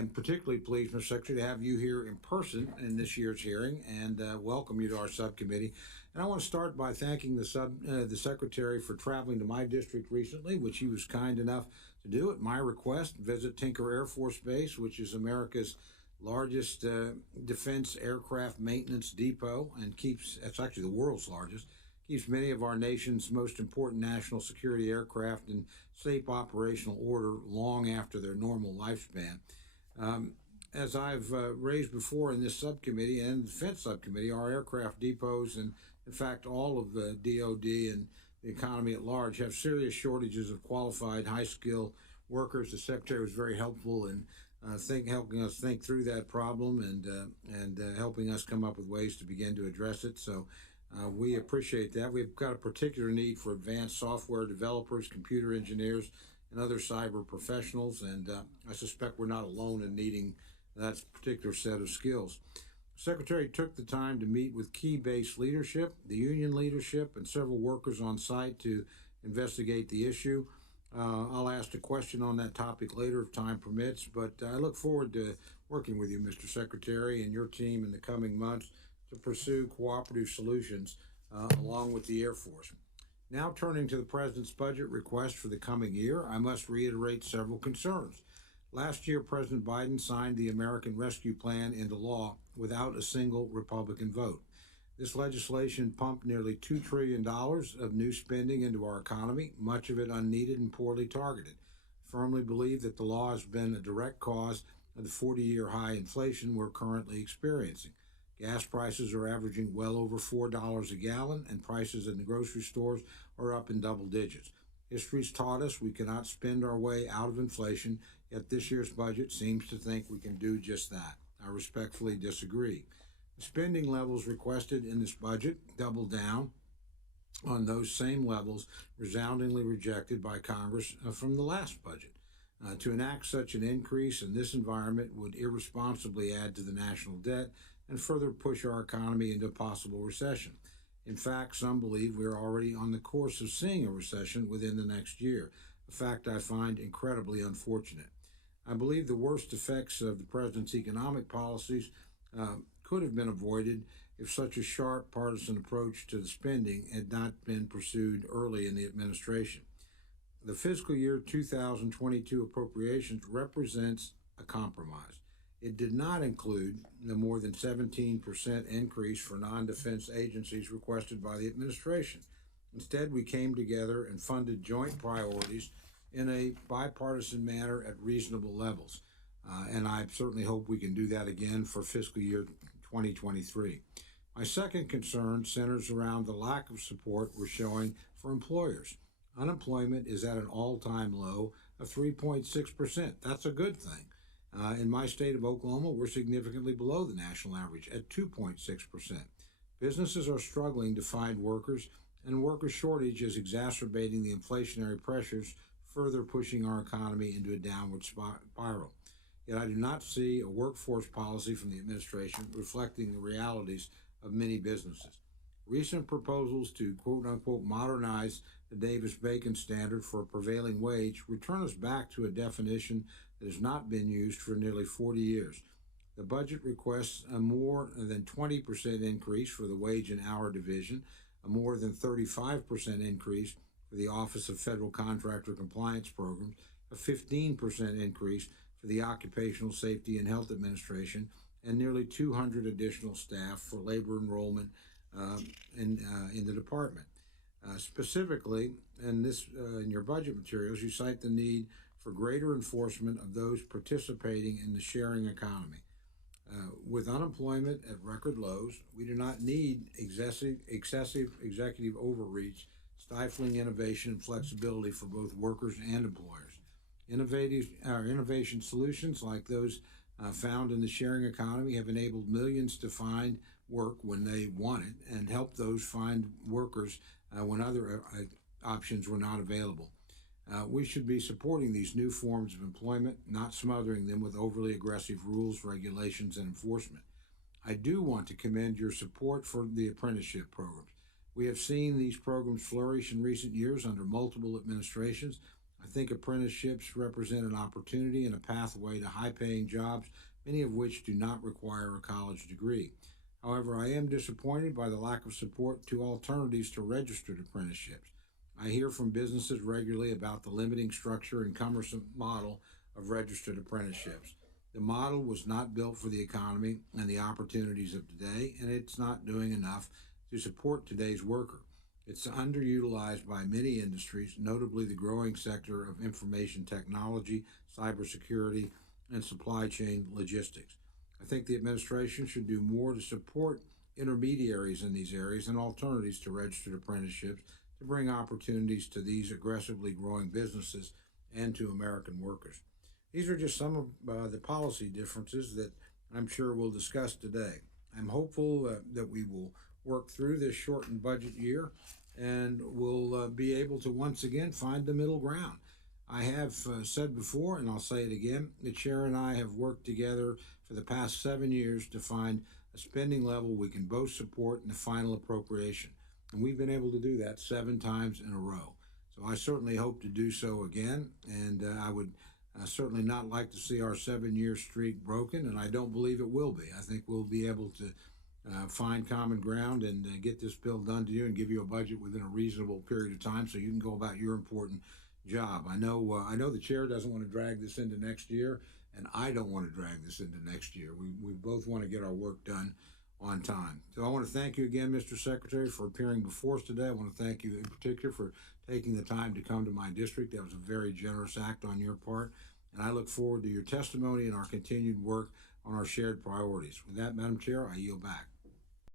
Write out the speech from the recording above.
am particularly pleased, Mr. Secretary, to have you here in person in this year's hearing and welcome you to our subcommittee. And I want to start by thanking the Secretary for traveling to my district recently, which he was kind enough to do at my request, visit Tinker Air Force Base, which is America's largest defense aircraft maintenance depot and it's actually the world's largest. Keeps many of our nation's most important national security aircraft in safe operational order long after their normal lifespan. As I've raised before in this subcommittee and the defense subcommittee, our aircraft depots and, in fact, all of the DOD and the economy at large have serious shortages of qualified, high-skilled workers. The Secretary was very helpful in helping us think through that problem and helping us come up with ways to begin to address it. So we appreciate that. We've got a particular need for advanced software developers, computer engineers, and other cyber professionals, and I suspect we're not alone in needing that particular set of skills. The Secretary took the time to meet with key base leadership, the union leadership, and several workers on site to investigate the issue. I'll ask a question on that topic later if time permits, but I look forward to working with you, Mr. Secretary, and your team in the coming months to pursue cooperative solutions along with the Air Force. Now turning to the President's budget request for the coming year, I must reiterate several concerns. Last year, President Biden signed the American Rescue Plan into law without a single Republican vote. This legislation pumped nearly $2 trillion of new spending into our economy, much of it unneeded and poorly targeted. I firmly believe that the law has been a direct cause of the 40-year high inflation we're currently experiencing. Gas prices are averaging well over $4 a gallon, and prices in the grocery stores are up in double digits. History's taught us we cannot spend our way out of inflation, yet this year's budget seems to think we can do just that. I respectfully disagree. The spending levels requested in this budget double down on those same levels resoundingly rejected by Congress from the last budget. To enact such an increase in this environment would irresponsibly add to the national debt and further push our economy into a possible recession. In fact, some believe we are already on the course of seeing a recession within the next year, a fact I find incredibly unfortunate. I believe the worst effects of the President's economic policies could have been avoided if such a sharp partisan approach to the spending had not been pursued early in the administration. The fiscal year 2022 appropriations represents a compromise. It did not include the more than 17% increase for non-defense agencies requested by the administration. Instead, we came together and funded joint priorities in a bipartisan manner at reasonable levels. And I certainly hope we can do that again for fiscal year 2023. My second concern centers around the lack of support we're showing for employers. Unemployment is at an all-time low of 3.6%. That's a good thing. In my state of Oklahoma, we're significantly below the national average at 2.6%. Businesses are struggling to find workers, and worker shortage is exacerbating the inflationary pressures, further pushing our economy into a downward spiral. Yet I do not see a workforce policy from the administration reflecting the realities of many businesses. Recent proposals to quote-unquote modernize the Davis-Bacon standard for a prevailing wage return us back to a definition that has not been used for nearly 40 years. The budget requests a more than 20% increase for the wage and hour division, a more than 35% increase for the Office of Federal Contractor Compliance Programs, a 15% increase for the Occupational Safety and Health Administration, and nearly 200 additional staff for labor enrollment in the department. Specifically, in your budget materials, you cite the need for greater enforcement of those participating in the sharing economy. With unemployment at record lows, we do not need excessive executive overreach, stifling innovation and flexibility for both workers and employers. Innovation solutions like those found in the sharing economy have enabled millions to find work when they want it and helped those find workers when other options were not available. We should be supporting these new forms of employment, not smothering them with overly aggressive rules, regulations, and enforcement. I do want to commend your support for the apprenticeship programs. We have seen these programs flourish in recent years under multiple administrations. I think apprenticeships represent an opportunity and a pathway to high-paying jobs, many of which do not require a college degree. However, I am disappointed by the lack of support to alternatives to registered apprenticeships. I hear from businesses regularly about the limiting structure and cumbersome model of registered apprenticeships. The model was not built for the economy and the opportunities of today, and it's not doing enough to support today's worker. It's underutilized by many industries, notably the growing sector of information technology, cybersecurity, and supply chain logistics. I think the administration should do more to support intermediaries in these areas and alternatives to registered apprenticeships to bring opportunities to these aggressively growing businesses and to American workers. These are just some of the policy differences that I'm sure we'll discuss today. I'm hopeful that we will work through this shortened budget year and we'll be able to once again find the middle ground. I have said before, and I'll say it again, the chair and I have worked together for the past 7 years to find a spending level we can both support in the final appropriation. And we've been able to do that 7 times in a row. So I certainly hope to do so again, and I would certainly not like to see our 7-year streak broken, and I don't believe it will be. I think we'll be able to find common ground and get this bill done to you and give you a budget within a reasonable period of time so you can go about your important job. I know the chair doesn't want to drag this into next year, and I don't want to drag this into next year. We both want to get our work done on time. So I want to thank you again, Mr. Secretary, for appearing before us today. I want to thank you in particular for taking the time to come to my district. That was a very generous act on your part, and I look forward to your testimony and our continued work on our shared priorities. With that, Madam Chair, I yield back.